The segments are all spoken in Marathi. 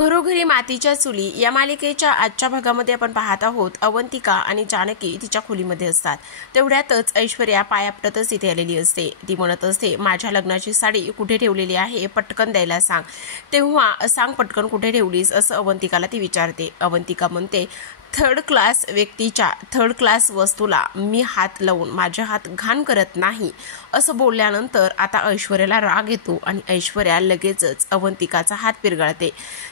घरोघरी मातीच्या चुली या मालिकेच्या आजच्या भागामध्ये आपण पाहत आहोत अवंतिका आणि जानकी तिच्या खोलीमध्ये असतात। तेवढ्यातच ऐश्वर्या पाय आपटतच तिथे आलेली असते। ती म्हणत असते, माझ्या लग्नाची साडी कुठे ठेवलेली आहे, पटकन द्यायला सांग। तेव्हा सांग पटकन कुठे ठेवलीस असं अवंतिकाला ती विचारते। अवंतिका म्हणते, थर्ड क्लास व्यक्तीच्या थर्ड क्लास वस्तूला मी हात लावून माझे हात घाण करत नाही असं बोलल्यानंतर आता ऐश्वर्याला राग येतो आणि ऐश्वर्या लगेचच अवंतिकाचा हात पिरगाळते।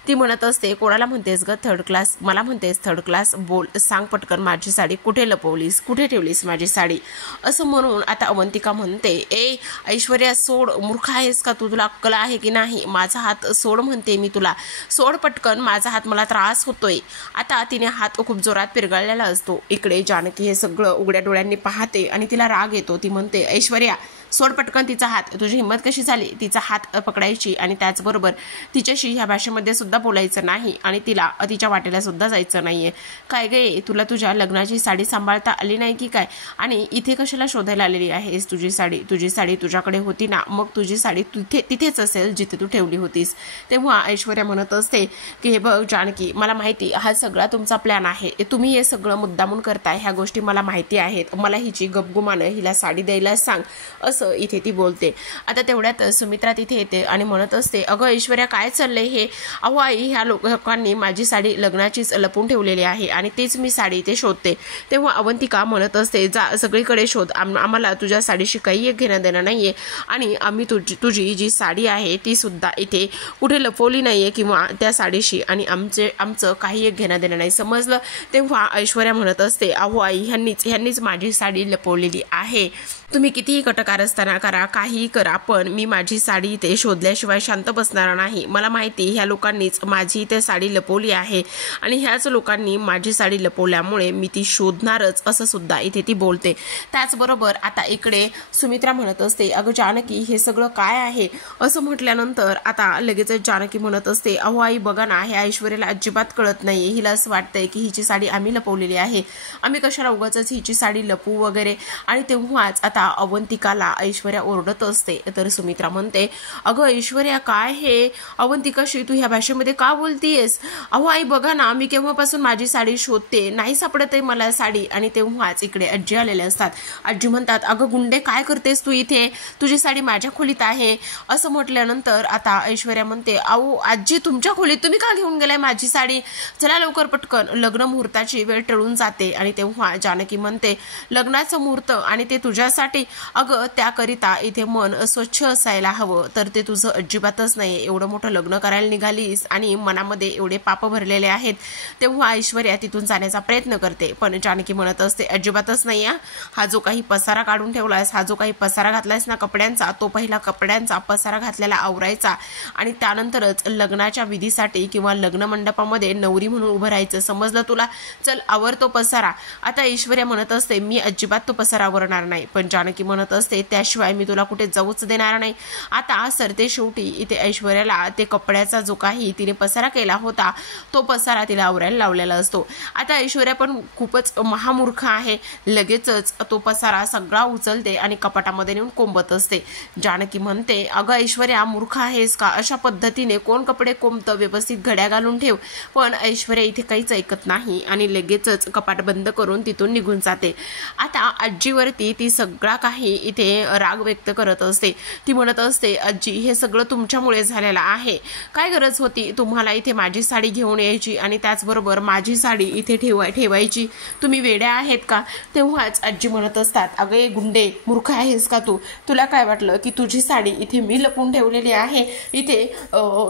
ती म्हणत असते, कोणाला म्हणतेस ग थर्ड क्लास, मला म्हणतेस थर्ड क्लास, बोल, सांग पटकन माझी साडी कुठे लपवलीस, कुठे ठेवलीस माझी साडी असं म्हणून आता अवंतिका म्हणते, ए ऐश्वर्या सोड, मूर्ख आहेस का तू, तुला अक्कल आहे की नाही, माझा हात सोड म्हणते मी तुला, सोड पटकन माझा हात, मला त्रास होतोय। आता तिने हात खूप जोरात पिरगाळलेला असतो। इकडे जानकी हे सगळं उघड्या डोळ्यांनी पाहते आणि तिला राग येतो। ती म्हणते, ऐश्वर्या सोड पटकन तिचा हात, तुझी हिंमत कशी झाली तिचा हात पकडायची आणि त्याचबरोबर तिच्याशी ह्या भाषेमध्ये सुद्धा बोलायचं नाही आणि तिला तिच्या वाटेला सुद्धा जायचं नाहीये। काय गे, तुला तुझ्या लग्नाची साडी सांभाळता आली नाही की काय, आणि इथे कशाला शोधायला आलेली आहेस तुझी साडी, तुझी साडी तुझ्याकडे होती ना, मग तुझी साडी तिथेच असेल जिथे तू ठेवली होतीस। तेव्हा ऐश्वर्या म्हणत असते की हे बघ जानकी, मला माहिती हा सगळा तुमचा प्लॅन आहे, तुम्ही हे सगळं मुद्दामून करताय, ह्या गोष्टी मला माहिती आहेत, मला हिची गपगुमानं हिला साडी द्यायला सांग असं इथे ती बोलते। आता तेवढ्यात सुमित्रा तिथे येते आणि म्हणत असते, अगं ऐश्वर्या काय चाललंय हे, अहो आई ह्या लोकांनी माझी साडी लग्नाचीच लपून ठेवलेली आहे आणि तेच मी साडी इथे शोधते। तेव्हा अवंतिका म्हणत असते, जा सगळीकडे शोध, आम्हाला तुझ्या साडीशी काही एक घेणं देणं नाहीये आणि आम्ही तुझी जी साडी आहे ती सुद्धा इथे कुठे लपवली नाहीये किंवा त्या साडीशी आणि आमचं काही एक घेणं देणं नाही, समजलं। तेव्हा ऐश्वर्या म्हणत असते, अहो आई ह्यांनीच माझी साडी लपवलेली आहे, तुम्ही कितीही कटकारस्थाना करा, काहीही करा, पण मी माझी साडी इथे शोधल्याशिवाय शांत बसणार नाही। मला माहिती ह्या लोकांनीच माझी इथे साडी लपवली आहे आणि ह्याच लोकांनी माझी साडी लपवल्यामुळे मी ती शोधणारच असं सुद्धा इथे ती बोलते। त्याचबरोबर आता इकडे सुमित्रा म्हणत असते, अगं जानकी हे सगळं काय आहे असं म्हटल्यानंतर आता लगेचच जानकी म्हणत असते, अहो आई बघा ना, ह्या ऐश्वर्याला अजिबात कळत नाहीये, हिला असं वाटतंय की हिची साडी आम्ही लपवलेली आहे, आम्ही कशाला उगाचच हिची साडी लपवू वगैरे। आणि तेव्हाच आता अवंतिकाला ऐश्वर्या ओरडत असते। तर सुमित्रा म्हणते, अगं ऐश्वर्या काय हे, अवंतिकाशी तू ह्या भाषेमध्ये का बोलतीयस, अहो आई बघा ना, मी केव्हापासून माझी साडी शोधते, नाही सापडत आहे मला साडी। आणि तेव्हाच इकडे आजी आलेले असतात। आजी म्हणतात, अगं गुंडे काय करतेस तू इथे, तुझी साडी माझ्या खोलीत आहे असं म्हटल्यानंतर आता ऐश्वर्या म्हणते, अहो आजी तुमच्या खोलीत, तुम्ही का घेऊन गेलाय माझी साडी, चला लवकर पटकन, लग्न मुहूर्ताची वेळ टळून जाते। आणि तेव्हा जानकी म्हणते, लग्नाचं मुहूर्त आणि ते तुझ्यासाठी, अगं त्याकरिता इथे मन स्वच्छ असायला हवं, तर ते तुझं अजिबातच नाही, एवढं मोठं लग्न करायला निघालीस आणि मनामध्ये एवढे पाप भरलेले आहेत। तेव्हा ऐश्वर्या तिथून जाण्याचा प्रयत्न करते, पण जानकी म्हणत असते, अजिबातच नाही, हा जो काही पसारा काढून ठेवलायस, हा जो काही पसारा घातलायस ना कपड्यांचा, तो पहिला कपड्यांचा पसारा घातलेला आवरायचा आणि त्यानंतरच लग्नाच्या विधीसाठी किंवा लग्न मंडपामध्ये नवरी म्हणून उभं राहायचं, समजलं तुला, चल आवर तो पसारा। आता ऐश्वर्या म्हणत असते, मी अजिबात तो पसारा आवरणार नाही, पण जानकी म्हणत असते, त्याशिवाय मी तुला कुठे जाऊच देणार नाही। आता सरते शेवटी इथे ऐश्वर्याला ते कपड्याचा जो काही तिने पसारा केला होता तो पसारा तिला आवरायला लावलेला असतो। आता ऐश्वर्या पण खूपच महामूर्ख आहे, लगेचच तो पसारा सगळा उचलते आणि कपाटामध्ये नेऊन कोंबत असते। जानकी म्हणते, अगं ऐश्वर्या मूर्ख आहेस का, अशा पद्धतीने कोण कपडे कोंबतं, व्यवस्थित घड्या घालून ठेव। पण ऐश्वर्या इथे काहीच ऐकत नाही आणि लगेचच कपाट बंद करून तिथून निघून जाते। आता आजीवरती ती सगळा काही इथे राग व्यक्त करत असते। ती म्हणत असते, आजी हे सगळं तुमच्यामुळे झालेलं आहे, काय गरज होती तुम्हाला इथे माझी साडी घेऊन यायची आणि त्याचबरोबर माझी साडी इथे ठेवायची, तुम्ही वेड्या आहेत का। तेव्हाच आजी म्हणत असतात, अगं गुंडे मूर्ख आहेस का तू, तुला काय वाटलं की तुझी साडी इथे मी लपून ठेवलेली आहे, इथे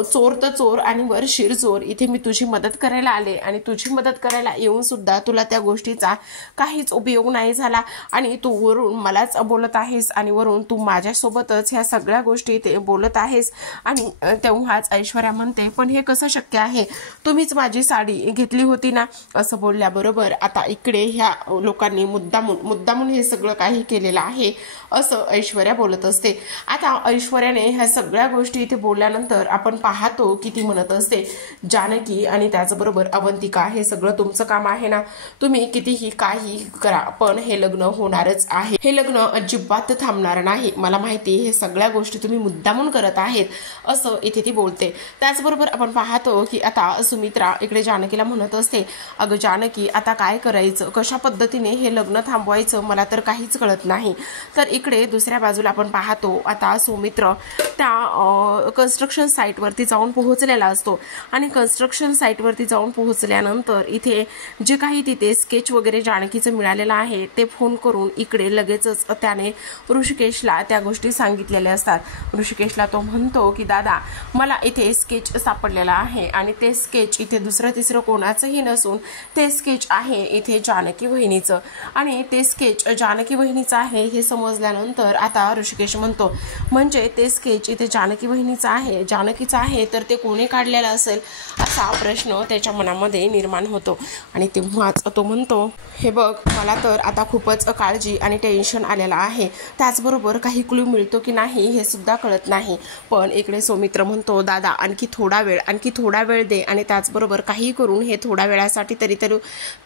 चोर तर चोर आणि वर शिरचोर, इथे मी तुझी मदत करायला आले आणि तुझी मदत करायला येऊन सुद्धा तुला त्या गोष्टीचा काहीच उपयोग नाही झाला आणि तू वरून मलाच बोलत आहेस आणि वरून तू माझ्यासोबतच ह्या सगळ्या गोष्टी ते बोलत आहेस। आणि तेव्हाच ऐश्वर्या म्हणते, पण हे कसं शक्य आहे, तुम्हीच माझी साडी घेतली होती ना असं बोलल्याबरोबर आता इकडे ह्या लोकांनी मुद्दामून हे सगळं काही केलेलं आहे असं ऐश्वर्या बोलत असते। आता ऐश्वर्याने ह्या सगळ्या गोष्टी इथे बोलल्यानंतर आपण पाहतो की ती म्हणत असते, जानकी आणि त्याचबरोबर अवंतिका हे सगळं तुमचं काम आहे ना, तुम्ही कितीही काही करा पण हे लग्न होणारच आहे, हे लग्न लग्न अजिबात थांबणार नाही, मला माहिती हे सगळ्या गोष्टी तुम्ही मुद्दामून करत आहेत, असं इथे ती बोलते. त्याचबरोबर आपण पाहतो की आता सुमित्रा इकडे जानकीला म्हणत असते, अगं जानकी आता काय करायचं, कशा पद्धतीने हे लग्न थांबवायचं मला तर काहीच कळत नाही. तर इकडे दुसऱ्या बाजूला आपण पाहतो आता सौमित्र त्या कन्स्ट्रक्शन साईटवरती जाऊन पोहोचलेला असतो आणि कन्स्ट्रक्शन साईटवरती जाऊन पोहोचल्यानंतर इथे जे काही तिथे स्केच वगैरे जानकीचं मिळालेलं आहे ते फोन करून इकडे लगेचच त्याने ऋषिकेशला त्या गोष्टी सांगितलेल्या असतात. ऋषिकेशला तो म्हणतो की दादा मला इथे स्केच सापडलेला आहे आणि ते स्केच इथे दुसरं तिसरं कोणाचंही नसून ते स्केच आहे इथे जानकी वहिनीचं आणि ते स्केच जानकी वहिनीचं आहे हे समजल्यानंतर आता ऋषिकेश म्हणतो म्हणजे ते स्केच इथे जानकी वहिनीचं आहे, जानकीचं आहे तर ते कोणी काढलेलं असेल असा प्रश्न त्याच्या मनामध्ये निर्माण होतो. आणि तेव्हाच तो म्हणतो हे बघ मला तर आता खूपच काळजी आणि टेन्शन आलेलं आहे, त्याचबरोबर काही क्लू मिळतो की नाही हे सुद्धा कळत नाही. पण इकडे सौमित्र म्हणतो दादा आणखी थोडा वेळ दे आणि त्याचबरोबर काही करून हे थोड्या वेळासाठी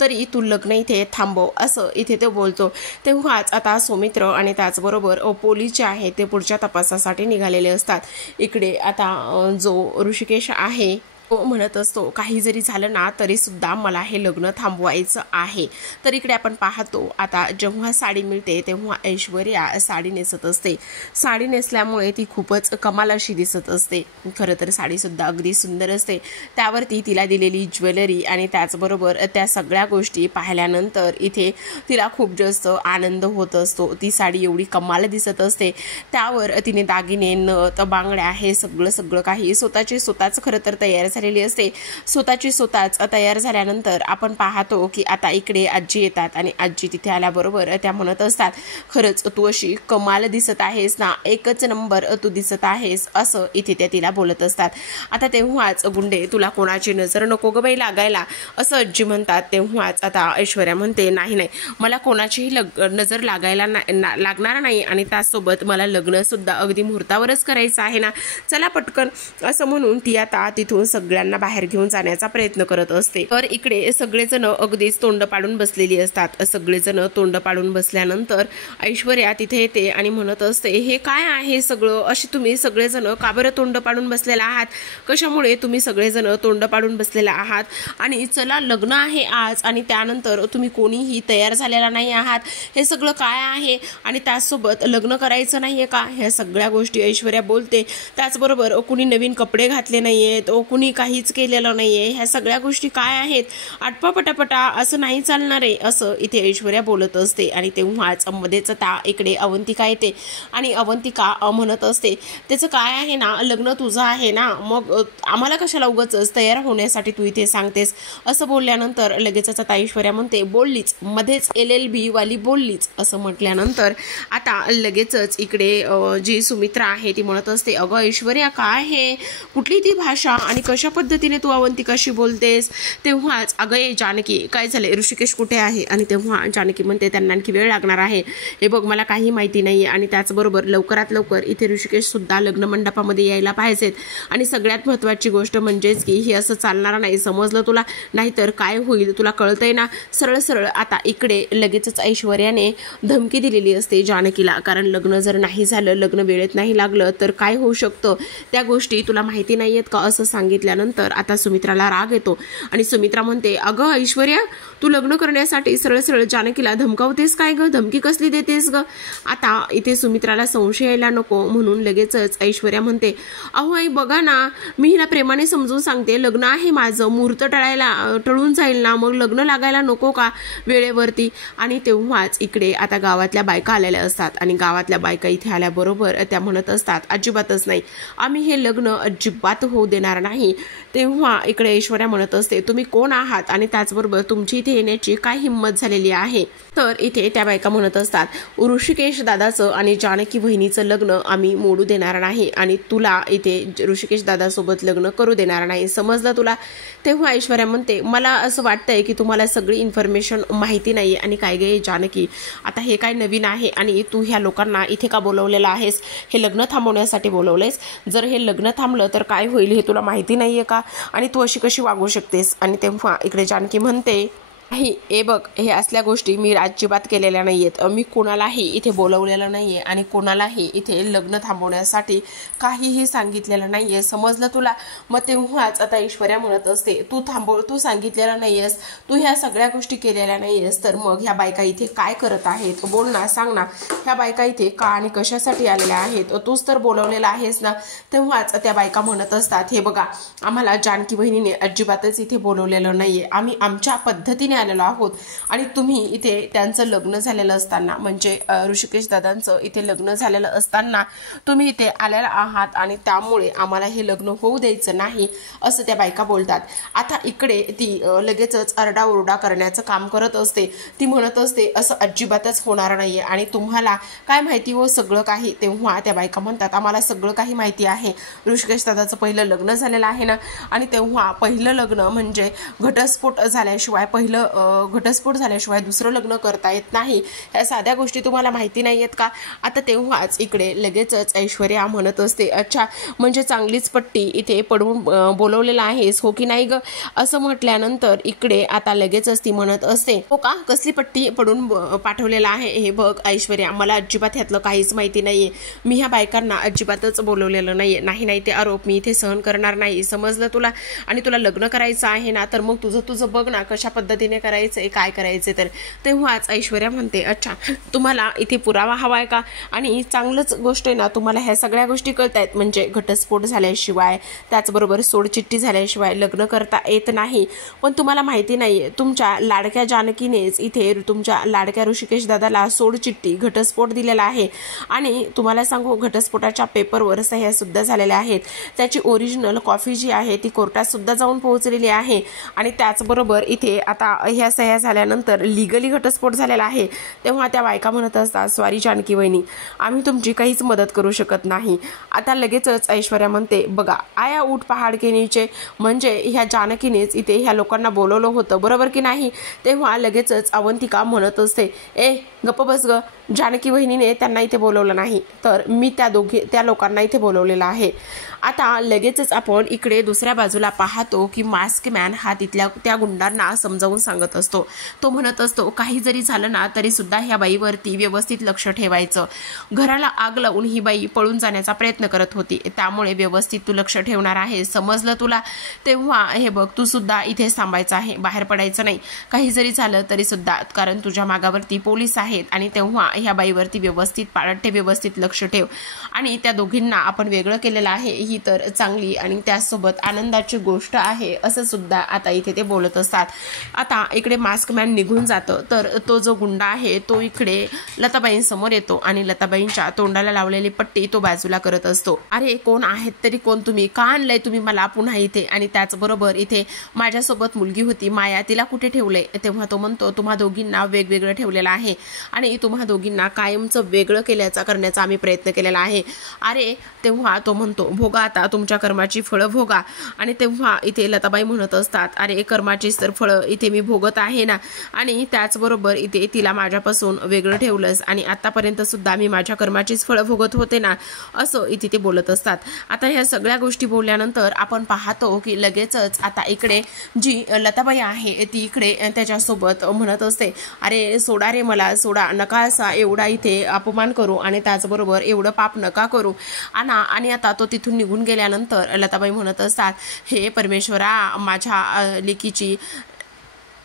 तरी तू लग्न इथे थांबव असं इथे तो बोलतो. तेव्हाच आता सौमित्र आणि त्याचबरोबर पोलीस जे आहे ते पुढच्या तपासासाठी निघालेले असतात. इकडे आता जो ऋषिकेश आहे तो म्हणत असतो काही जरी झालं ना तरी सुद्धा मला हे लग्न थांबवायचं आहे. तर इकडे आपण पाहतो आता जेव्हा साडी मिळते तेव्हा ऐश्वर्या साडी नेसत असते. साडी नेसल्यामुळे ती खूपच कमाल अशी दिसत असते. खरं तर साडीसुद्धा अगदी सुंदर असते. त्यावरती तिला दिलेली ज्वेलरी आणि त्याचबरोबर त्या सगळ्या गोष्टी पाहिल्यानंतर इथे तिला खूप जास्त आनंद होत असतो. ती साडी एवढी कमाल दिसत असते. त्यावर तिने दागिने नथ बांगड्या हे सगळं काही स्वतःच खरं तर तयार झालेली असते. स्वतःच तयार झाल्यानंतर आपण पाहतो की आता इकडे आजी येतात आणि आजी तिथे आल्याबरोबर त्या म्हणत असतात खरंच तू अशी कमाल दिसत आहेस ना, एकच नंबर तू दिसत आहेस असं इथे त्या तिला बोलत असतात. आता तेव्हाच गुंडे तुला कोणाची नजर नको ग बाई लागायला असं आजी म्हणतात. तेव्हाच आता ऐश्वर्या म्हणते नाही मला कोणाचीही नजर लागायला लागणार नाही आणि त्यासोबत मला लग्न सुद्धा अगदी मुहूर्तावरच करायचं आहे ना, चला पटकन असं म्हणून ती आता तिथून सगळ्यांना बाहेर घेऊन जाण्याचा प्रयत्न करत असते. तर इकडे सगळेजण अगदीच तोंड पाडून बसलेली असतात. सगळेजण तोंड पाडून बसल्यानंतर ऐश्वर्या तिथे येते आणि म्हणत असते हे काय आहे सगळं, अशी तुम्ही सगळेजण का बरं तोंड पाडून बसलेला आहात, कशामुळे तुम्ही सगळेजण तोंड पाडून बसलेला आहात आणि चला लग्न आहे आज आणि त्यानंतर तुम्ही कोणीही तयार झालेला नाही आहात, हे सगळं काय आहे आणि त्याचसोबत लग्न करायचं नाहीये का, ह्या सगळ्या गोष्टी ऐश्वर्या बोलते. त्याचबरोबर कुणी नवीन कपडे घातले नाहीयेत, कुणी काहीच केलेलं नाहीये, ह्या सगळ्या गोष्टी काय आहेत, आटपा पटापटा असं नाही चालणार आहे असं इथे ऐश्वर्या बोलत असते. आणि तेव्हाच मध्येच त्या इकडे अवंतिका येते आणि अवंतिका म्हणत असते त्याचं काय आहे ना, लग्न तुझं आहे ना, मग आम्हाला कशाला उगाच तयार होण्यासाठी तू इथे सांगतेस असं बोलल्यानंतर लगेचच आता ऐश्वर्या म्हणते बोललीच मध्येच LLB वाली बोललीच असं म्हटल्यानंतर आता लगेचच इकडे जी सुमित्रा आहे ती म्हणत असते अगं ऐश्वर्या काय आहे, कुठली ती भाषा आणि कशा पद्धतीने तू अवंतिकाशी बोलतेस. तेव्हाच अगं ये जानकी काय झालंय, ऋषिकेश कुठे आहे, आणि तेव्हा जानकी म्हणते त्यांना आणखी वेळ लागणार आहे, हे बघ मला काही माहिती नाही आणि त्याचबरोबर लवकरात लवकर इथे ऋषिकेश सुद्धा लग्न मंडपामध्ये यायला पाहिजेत आणि सगळ्यात महत्त्वाची गोष्ट म्हणजेच की हे असं चालणार नाही, समजलं तुला, नाहीतर काय होईल तुला कळतंय ना. सरळ आता इकडे लगेचच ऐश्वर्याने धमकी दिलेली असते जानकीला, कारण लग्न जर नाही झालं, लग्न वेळेत नाही लागलं तर काय होऊ शकतं, त्या गोष्टी तुला माहिती नाहीयेत का असं सांगितल्यानंतर आता सुमित्राला राग येतो आणि सुमित्रा म्हणते अगं ऐश्वर्या तू लग्न करण्यासाठी सरळ जानकीला धमकावतेस काय ग, धमकी कसली देतेस ग. आता इथे सुमित्राला संशय यायला नको म्हणून लगेचच ऐश्वर्या म्हणते अहो आई बघा ना, मी हिला प्रेमाने समजून सांगते लग्न आहे माझं, मुहूर्त टळून जाईल ना, मग लग्न लागायला नको का वेळेवरती. आणि तेव्हाच इकडे आता गावातल्या बायका आलेल्या असतात आणि गावातल्या बायका इथे आल्याबरोबर त्या म्हणत असतात अजिबातच नाही, आम्ही हे लग्न अजिबात होऊ देणार नाही. तेव्हा इकडे ऐश्वर्या म्हणत असते तुम्ही कोण आहात आणि त्याचबरोबर तुमची इथे येण्याची काय हिंमत झालेली आहे. तर इथे त्या बायका म्हणत असतात ऋषिकेश दादाचं आणि जानकी बहिणीचं लग्न आम्ही मोडू देणार नाही आणि तुला इथे ऋषिकेश दादासोबत लग्न करू देणार नाही, समजलं तुला. तेव्हा ऐश्वर्या म्हणते मला असं वाटतंय की तुम्हाला सगळी इन्फॉर्मेशन माहिती नाही आणि काय गे जानकी आता हे काय नवीन आहे आणि तू ह्या लोकांना इथे का बोलवलेलं आहेस, हे लग्न थांबवण्यासाठी बोलवलेस, जर हे लग्न थांबलं तर काय होईल हे तुला माहिती नाहीये का आणि तू अशी कशी वागू शकतेस. आणि तेव्हा इकडे जानकी म्हणते हे बघ, हे असल्या गोष्टी मी अजिबात केलेल्या नाहीयेत. मी कोणालाही इथे बोलवलेलं नाहीये आणि कोणालाही इथे लग्न थांबवण्यासाठी काहीही सांगितलेलं नाहीये, समजलं तुला? मग तेव्हाच आता ऐश्वर्या म्हणत असते, तू सांगितलेलं नाहीयेस, तू ह्या सगळ्या गोष्टी केलेल्या नाहीयेस, तर मग ह्या बायका इथे काय करत आहेत? बोल ना, सांग ना, ह्या बायका इथे का आणि कशासाठी आलेल्या आहेत? तूच तर बोलवलेला आहेस ना. तेव्हाच त्या बायका म्हणत असतात, हे बघा, आम्हाला जानकी बहिणीने अजिबातच इथे बोलवलेलं नाहीये, आम्ही आमच्या पद्धतीने आलेलो आहोत आणि तुम्ही इथे त्यांचं लग्न झालेलं असताना, म्हणजे ऋषिकेश दादांचं इथे लग्न झालेलं असताना तुम्ही इथे आलेला आहात आणि त्यामुळे आम्हाला हे लग्न होऊ द्यायचं नाही, असं त्या बायका बोलतात. आता इकडे ती लगेचच आरडाओरडा करण्याचं काम करत असते. ती म्हणत असते, असं अजिबातच होणार नाहीये आणि तुम्हाला काय माहिती हो सगळं काही? तेव्हा त्या बायका म्हणतात, आम्हाला सगळं काही माहिती आहे. ऋषिकेश दादाचं पहिलं लग्न झालेलं आहे ना, आणि तेव्हा पहिलं लग्न म्हणजे घटस्फोट झाल्याशिवाय दुसरं लग्न करता येत नाही. ह्या साध्या गोष्टी तुम्हाला माहिती नाही आहेत का? आता तेव्हाच इकडे लगेचच ऐश्वर्या म्हणत असते, अच्छा, म्हणजे चांगलीच पट्टी इथे पडून बोलवलेला आहेस हो की नाही ग? असं म्हटल्यानंतर इकडे आता लगेचच ती म्हणत असते, हो का, कसली पट्टी पडून पाठवलेला आहे? हे बघ ऐश्वर्या, मला अजिबात ह्यातलं काहीच माहिती नाहीये. मी ह्या बायकांना अजिबातच बोलवलेलं नाहीये. नाही ते आरोप मी इथे सहन करणार नाही, समजलं तुला? आणि तुला लग्न करायचं आहे ना, तर मग तुझं बघ ना, कशा पद्धतीने करायचंय, काय करायचंय. तर तेव्हाच ऐश्वर्या म्हणते, अच्छा, तुम्हाला इथे पुरावा हवाय का? आणि चांगलंच गोष्ट आहे ना, तुम्हाला ह्या सगळ्या गोष्टी कळतायत, म्हणजे घटस्फोट झाल्याशिवाय, त्याचबरोबर सोडचिठ्ठी झाल्याशिवाय लग्न करता येत नाही. पण तुम्हाला माहिती नाहीये, तुमच्या लाडक्या जानकीनेच इथे तुमच्या लाडक्या ऋषिकेश दादाला सोडचिठ्ठी, घटस्फोट दिलेला आहे. आणि तुम्हाला सांगू, घटस्फोटाच्या पेपरवर सह्या सुद्धा झालेल्या आहेत. त्याची ओरिजिनल कॉपी जी आहे ती कोर्टात सुद्धा जाऊन पोहोचलेली आहे. आणि त्याचबरोबर इथे आता ह्या सह्या झाल्यानंतर लिगली घटस्फोट झालेला आहे. तेव्हा त्या बायका म्हणत असतात, सॉरी जानकी वहिनी, आम्ही तुमची काहीच मदत करू शकत नाही. आता लगेचच ऐश्वर्या म्हणते, बघा, आया उठ पहाड के नीचे, म्हणजे ह्या जानकीनेच इथे ह्या लोकांना बोलवलं होतं, बरोबर की नाही? तेव्हा लगेचच अवंतिका म्हणत असते, ए गप्प बस ग, जानकी वहिनीने त्यांना इथे बोलवलं नाही, तर मी त्या लोकांना इथे बोलवलेलं आहे. आता लगेचच आपण इकडे दुसऱ्या बाजूला पाहतो की मास्क मॅन हा त्या गुंडांना समजावून सांगत असतो. तो म्हणत असतो, काही जरी झालं ना तरी सुद्धा ह्या बाईवरती व्यवस्थित लक्ष ठेवायचं. घराला आग लावून ही बाई पळून जाण्याचा प्रयत्न करत होती, त्यामुळे व्यवस्थित तू लक्ष ठेवणार आहे, समजलं तुला? तेव्हा हे बघ, तू सुद्धा इथेच थांबायचं आहे, बाहेर पडायचं नाही, काही जरी झालं तरी सुद्धा, कारण तुझ्या मागावरती पोलीस आहेत. आणि तेव्हा ह्या बाईवरती व्यवस्थित लक्ष ठेव. आणि त्या दोघींना आपण वेगळं केलेलं आहे, ही तर चांगली आणि त्यासोबत आनंदाची गोष्ट आहे, असं सुद्धा आता इथे ते बोलत असतात. आता इकडे मास्क मॅन निघून जातं, तर तो जो गुंडा आहे तो इकडे लताबाईंसमोर येतो आणि लताबाईंच्या तोंडाला लावलेली पट्टी तो बाजूला करत असतो. अरे कोण आहेत तरी कोण तुम्ही? का आणलंय तुम्ही मला पुन्हा इथे? आणि त्याचबरोबर इथे माझ्यासोबत मुलगी होती माया, तिला कुठे ठेवलंय? तेव्हा तो म्हणतो, तुम्हा दोघींना वेगवेगळं ठेवलेलं आहे आणि तुम्हा दोघींना कायमचं वेगळं करण्याचा आम्ही प्रयत्न केलेला आहे. अरे तेव्हा तो म्हणतो, भोगा आता तुमच्या कर्माची फळं भोगा. आणि तेव्हा इथे लताबाई म्हणत असतात, अरे कर्माचीच तर फळं इथे मी भोगत आहे ना, आणि त्याचबरोबर इथे तिला माझ्यापासून वेगळं ठेवलंस आणि आतापर्यंत सुद्धा मी माझ्या कर्माचीच फळं भोगत होते ना, असं इथे ते बोलत असतात. आता ह्या सगळ्या गोष्टी बोलल्यानंतर आपण पाहतो की लगेचच आता इकडे जी लताबाई आहे ती इकडे त्याच्यासोबत म्हणत असते, अरे सोडा रे, मला सोडा, नका असा एवढा इथे अपमान करू आणि त्याचबरोबर एवढं पाप नका करू. आणि आता तो तिथून निघून गेल्यानंतर लताबाई म्हणत असतात, हे परमेश्वरा, माझ्या लेकीची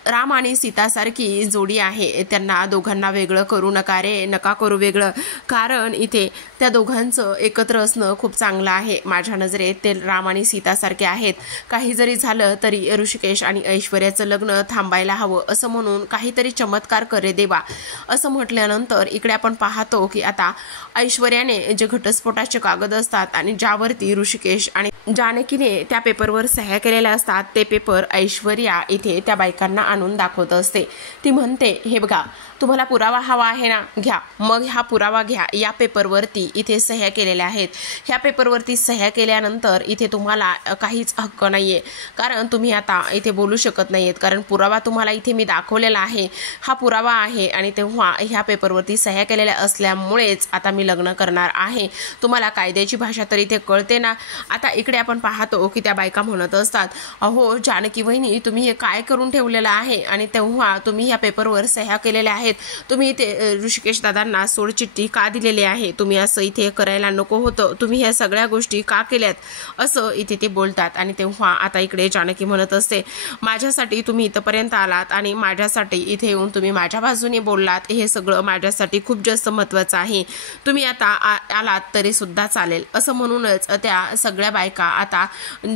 राम आणि सीतासारखी जोडी आहे, त्यांना दोघांना वेगळं करू नका रे, नका करू वेगळं, कारण इथे त्या दोघांचं एकत्र असणं खूप चांगलं आहे. माझ्या नजरेत ते राम आणि सीतासारखे आहेत. काही जरी झालं तरी ऋषिकेश आणि ऐश्वर्याचं लग्न थांबायला हवं, असं म्हणून काहीतरी चमत्कार करे देवा, असं म्हटल्यानंतर इकडे आपण पाहतो की आता ऐश्वर्याने जे घटस्फोटाचे कागद असतात आणि ज्यावरती ऋषिकेश आणि जानकीने त्या पेपरवर सह्या केलेल्या असतात, ते पेपर ऐश्वर्या इथे त्या बायकांना आणून दाखवत असते. ती म्हणते, हे बघा, तुम्हाला पुरावा हवा आहे ना, घ्या. मग हा पुरावा घ्या. या पेपरवरती इथे सह्या केलेल्या आहेत. ह्या पेपरवरती सह्या केल्यानंतर इथे तुम्हाला काहीच हक्क नाहीये, कारण तुम्ही आता इथे बोलू शकत नाहीयेत, कारण पुरावा तुम्हाला इथे मी दाखवलेला आहे. हा पुरावा आहे आणि तेव्हा ह्या पेपरवरती सह्या केलेल्या असल्यामुळेच आता मी लग्न करणार आहे. तुम्हाला कायद्याची भाषा तर इथे कळते ना. आता इकडे आपण पाहतो की त्या बायका म्हणत असतात, अहो जानकी वहिनी, तुम्ही हे काय करून ठेवलेलं आहे आणि तेव्हा तुम्ही ह्या पेपरवर सह्या केलेल्या आहेत. तुम्ही इथे ऋषिकेश दादांना सोडचिठ्ठी का दिलेली आहे? तुम्ही असं इथे करायला नको होतं. तुम्ही ह्या सगळ्या गोष्टी का केल्यात? असं इथे ते बोलतात. आणि तेव्हा आता इकडे जानकी म्हणत असते, माझ्यासाठी तुम्ही इथपर्यंत आलात आणि माझ्यासाठी इथे येऊन तुम्ही माझ्या बाजूने बोललात, हे सगळं माझ्यासाठी खूप जास्त महत्त्वाचं आहे. तुम्ही आता आलात तरी सुद्धा चालेल. असं म्हणूनच त्या सगळ्या बायका आता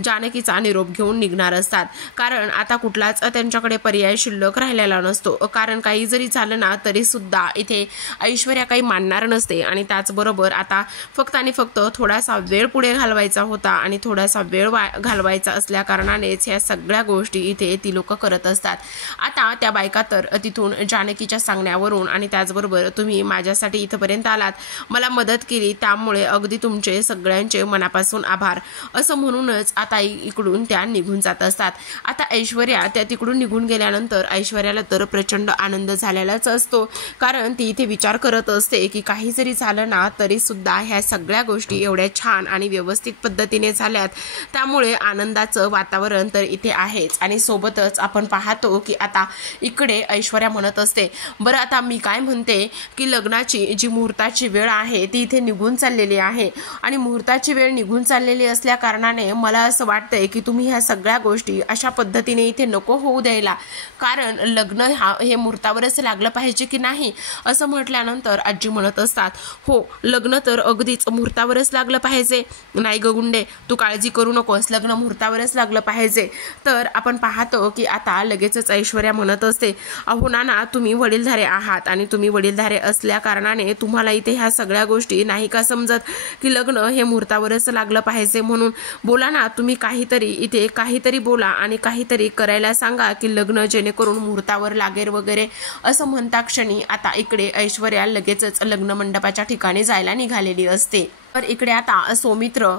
जानकीचा निरोप घेऊन निघणार असतात, कारण आता कुठलाच त्यांच्याकडे पर्याय शिल्लक राहिलेला नसतो. कारण काही जरी झालं ना तरी सुद्धा इथे ऐश्वर्या काही मानणार नसते. आणि त्याचबरोबर आता फक्त आणि फक्त थोडासा वेळ पुढे घालवायचा होता आणि थोडासा वेळ घालवायचा असल्या कारणानेच ह्या सगळ्या गोष्टी इथे ती लोक करत असतात. आता त्या बायका तर तिथून जानकीच्या सांगण्यावरून आणि त्याचबरोबर तुम्ही माझ्यासाठी इथपर्यंत आलात, मला मदत केली, त्यामुळे अगदी तुमचे सगळ्यांचे मनापासून आभार, असं म्हणूनच आता इकडून त्या निघून जात असतात. आता ऐश्वर्या त्या तिकडून निघून गेल्यानंतर ऐश्वर्याला तर प्रचंड आनंद झालेलाच असतो, कारण ती इथे विचार करत असते की काही जरी झालं ना तरी सुद्धा ह्या सगळ्या गोष्टी एवढ्या छान आणि व्यवस्थित पद्धतीने झाल्यात, त्यामुळे आनंदाचं वातावरण तर इथे आहेच. आणि सोबतच आपण पाहतो की आता इकडे ऐश्वर्या म्हणत असते, बरं आता मी काय म्हणते की लग्नाची जी मुहूर्ताची वेळ आहे ती इथे निघून चाललेली आहे आणि मुहूर्ताची वेळ निघून चाललेली असल्या कारणाने मला असं वाटतंय की तुम्ही ह्या सगळ्या गोष्टी अशा पद्धतीने इथे नको होऊ द्यायला, कारण लग्न हे मुहूर्तावरच लागलं पाहिजे की नाही? असं म्हटल्यानंतर आजी म्हणत असतात, हो लग्न तर अगदीच मुहूर्तावरच लागलं पाहिजे. नाही ग गुंडे, तू काळजी करू नकोस, लग्न मुहूर्तावरच लागलं पाहिजे. तर आपण पाहतो की आता लगेचच ऐश्वर्या म्हणत असते, अहो नाना, तुम्ही वडीलधारे आहात आणि तुम्ही वडीलधारे असल्या कारणाने तुम्हाला इथे ह्या सगळ्या गोष्टी नाही का समजत की लग्न हे मुहूर्तावरच लागलं पाहिजे म्हणून? बोला ना तुम्ही, काहीतरी इथे काहीतरी बोला आणि काहीतरी करायला सांगा की लग्न जेणेकरून मुहूर्तावर लागेल वगैरे. असं म्हणता क्षणी आता इकडे ऐश्वर्या लगेचच लग्न मंडपाच्या ठिकाणी जायला निघालेली असते. तर इकडे आता सौमित्र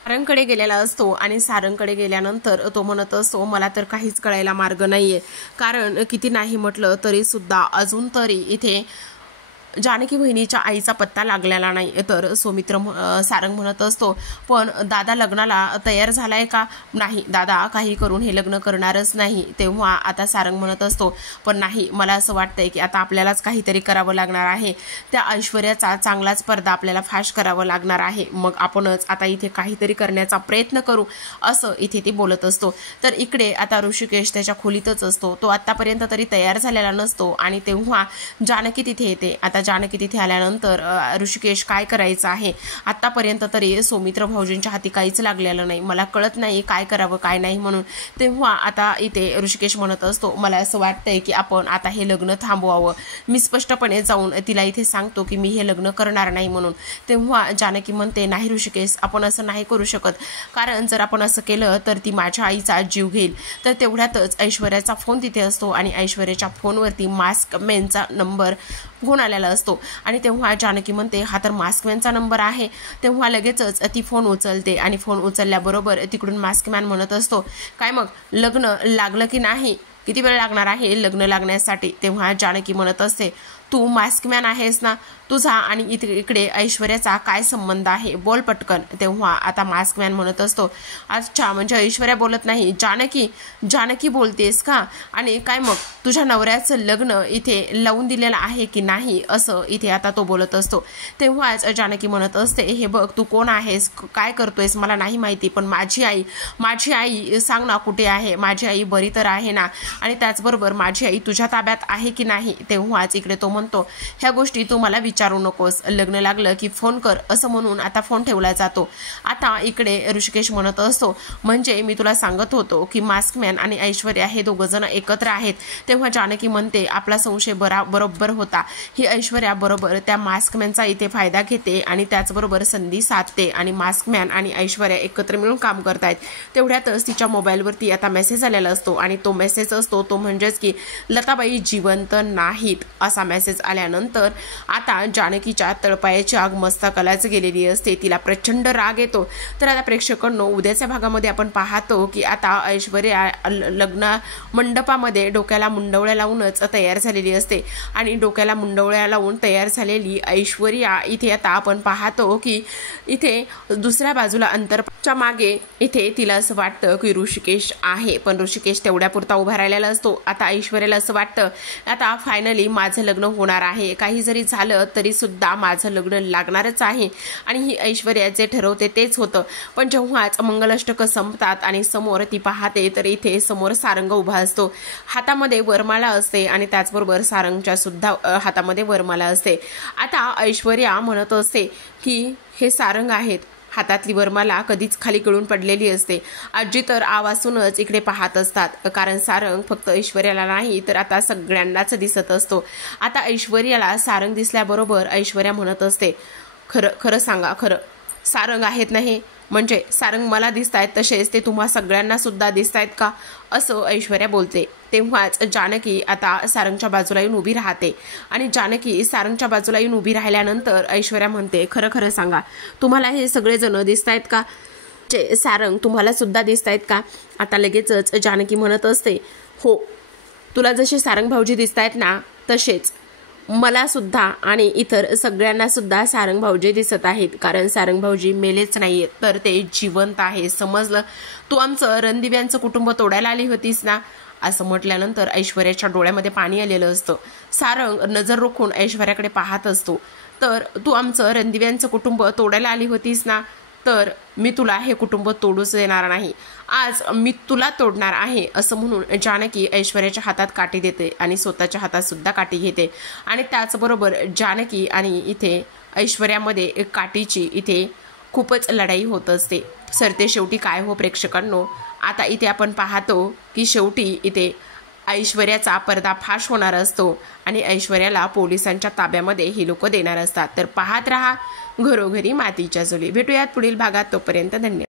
सारंगकडे गेलेला असतो आणि सारंगकडे गेल्यानंतर तो म्हणत असतो, मला तर काहीच कळायला मार्ग नाहीये, कारण किती नाही म्हटलं तरी सुद्धा अजून तरी इथे जानकी बहिणीच्या आईचा पत्ता लागलेला नाही. तर सौमित्र सारंग म्हणत असतो, पण दादा लग्नाला तयार झालाय का? नाही, दादा काही करून हे लग्न करणारच नाही. तेव्हा आता सारंग म्हणत असतो, पण नाही, मला असं वाटतंय की आता आपल्यालाच काहीतरी करावं लागणार आहे. त्या ऐश्वर्याचा चांगलाच पडदा आपल्याला फाश करावं लागणार आहे. मग आपणच आता इथे काहीतरी करण्याचा प्रयत्न करू, असं इथे ती बोलत असतो. तर इकडे आता ऋषिकेश त्याच्या खोलीतच असतो. तो आतापर्यंत तरी तयार झालेला नसतो आणि तेव्हा जानकी तिथे येते. आता जानकी तिथे आल्यानंतर ऋषिकेश काय करायचं आहे? आतापर्यंत तरी सौमित्र भाऊजींच्या हाती काहीच लागलेलं नाही, मला कळत नाही काय करावं काय नाही म्हणून. तेव्हा आता इथे ऋषिकेश म्हणत असतो, मला असं वाटतंय की आपण आता हे लग्न थांबवावं. मी स्पष्टपणे जाऊन तिला इथे सांगतो की मी हे लग्न करणार नाही म्हणून. तेव्हा जानकी म्हणते, नाही ऋषिकेश, आपण असं नाही करू शकत, कारण जर आपण असं केलं तर ती माझ्या आईचा जीव घेईल. तर तेवढ्यातच ऐश्वर्याचा फोन तिथे असतो आणि ऐश्वर्याच्या फोनवरती मास्क मॅनचा नंबर फोन आलेला असतो आणि तेव्हा जानकी म्हणते, हा तर मास्कमॅनचा नंबर आहे. तेव्हा लगेचच ती फोन उचलते आणि फोन उचलल्याबरोबर तिकडून मास्कमॅन म्हणत असतो, काय मग लग्न लागलं की नाही? किती वेळ लागणार आहे लग्न लागण्यासाठी? तेव्हा जानकी म्हणत असते, तू मास्कमॅन आहेस ना, तुझा आणि इकडे ऐश्वर्याचा काय संबंध आहे? बोल पटकन. तेव्हा आता मास्कमॅन म्हणत असतो, अच्छा म्हणजे ऐश्वर्या बोलत नाही, जानकी बोलतेस का? आणि काय मग तुझ्या नवऱ्याचं लग्न इथे लावून दिलेलं आहे की नाही? असं इथे आता तो बोलत असतो. तेव्हाच जानकी म्हणत असते, हे बघ तू कोण आहेस, काय करतोयस मला नाही माहिती, पण माझी आई सांग ना कुठे आहे? माझी आई बरी तर आहे ना? आणि त्याचबरोबर माझी आई तुझ्या ताब्यात आहे की नाही? तेव्हाच इकडे तो म्हणतो, ह्या गोष्टी तू मला विचारू नकोस, लग्न लागलं की फोन कर, असं म्हणून आता फोन ठेवला जातो. आता इकडे ऋषिकेश म्हणत असतो, म्हणजे मी तुला सांगत होतो की मास्कमॅन आणि ऐश्वर्या हे दोघं जण एकत्र आहेत. तेव्हा जानकी म्हणते, आपला संशय बरोबर होता, ही ऐश्वर्या बरोबर त्या मास्कमॅनचा इथे फायदा घेते आणि त्याचबरोबर संधी साधते आणि मास्कमॅन आणि ऐश्वर्या एकत्र मिळून काम करतायत. तेवढ्यातच तिच्या मोबाईलवरती आता मेसेज आलेला असतो आणि तो मेसेज असतो तो म्हणजेच की लताबाई जिवंत नाहीत असा मेसेज मेसेज आल्यानंतर आता जानकीच्या तळपायाची आग मस्तकालाच गेलेली असते. तिला प्रचंड राग येतो. तर आता प्रेक्षकांनो, उद्याच्या भागामध्ये आपण पाहतो की आता ऐश्वर्या लग्न मंडपामध्ये डोक्याला मुंडवळ्या लावूनच तयार झालेली असते आणि डोक्याला मुंडवळ्या लावून तयार झालेली ऐश्वर्या इथे आता आपण पाहतो की इथे दुसऱ्या बाजूला अंतरच्या मागे इथे तिला असं वाटतं की ऋषिकेश आहे, पण ऋषिकेश तेवढ्यापुरता उभा राहिलेला असतो. आता ऐश्वर्याला असं वाटतं आता फायनली माझं लग्न होणार आहे, काही जरी झालं तरी सुद्धा माझं लग्न लागणारच आहे आणि ही ऐश्वर्या जे ठरवते तेच होतं. पण जेव्हाच मंगलाष्टक संपतात आणि समोर ती पाहते तर इथे समोर सारंग उभा असतो. हातामध्ये वरमाला असते आणि त्याचबरोबर सारंगच्या सुद्धा हातामध्ये वरमाला असते. आता ऐश्वर्या म्हणत असते की हे सारंग आहेत. हातातली वरमाला कधीच खाली गळून पडलेली असते. आजी तर आवाजूनच इकडे पाहत असतात, कारण सारंग फक्त ऐश्वर्याला नाही तर आता सगळ्यांनाच दिसत असतो. आता ऐश्वर्याला सारंग दिसल्याबरोबर ऐश्वर्या म्हणत असते, खरं खरं सांगा, खरं सारंग आहेत नाही? म्हणजे सारंग मला दिसतायत तसेच ते तुम्हा सगळ्यांना सुद्धा दिसतायत का? असं ऐश्वर्या बोलते. तेव्हाच जानकी आता सारंगच्या बाजूला येऊन उभी राहते आणि जानकी सारंगच्या बाजूला येऊन उभी राहिल्यानंतर ऐश्वर्या म्हणते, खरं खरं सांगा, तुम्हाला हे सगळेजण दिसतायत का? सारंग तुम्हाला सुद्धा दिसतायत का? आता लगेचच जानकी म्हणत असते, हो, तुला जसे सारंग भाऊजी दिसतायत ना तसेच मला सुद्धा आणि इतर सगळ्यांना सुद्धा सारंग भाऊजी दिसत आहेत, कारण सारंग भाऊजी मेलेच नाहीये तर ते जिवंत आहे. समजलं? तू आमचं रणदिव्यांचं कुटुंब तोडायला आली होतीस ना? असं म्हटल्यानंतर ऐश्वर्याच्या डोळ्यामध्ये पाणी आलेलं असतं. सारंग नजर रोखून ऐश्वर्याकडे पाहत असतो. तर तू आमचं रणदिव्यांचं कुटुंब तोडायला आली होतीस ना? तर मी तुला हे कुटुंब तोडूच देणार नाही. आज मी तुला तोडणार आहे. असं म्हणून जानकी ऐश्वर्याच्या हातात काठी देते आणि स्वतःच्या हातात सुद्धा काठी घेते आणि त्याचबरोबर जानकी आणि इथे ऐश्वर्यामध्ये एक काठीची इथे खूपच लढाई होत असते. सरते शेवटी काय हो प्रेक्षकांनो, आता इथे आपण पाहतो की शेवटी इथे ऐश्वर्याचा पर्दाफाश होणार असतो आणि ऐश्वर्याला पोलिसांच्या ताब्यामध्ये ही लोक देणार असतात. तर पाहत रहा घरोघरी मातीच्या चुली. भेटूयात पुढील भागात. तोपर्यंत धन्यवाद.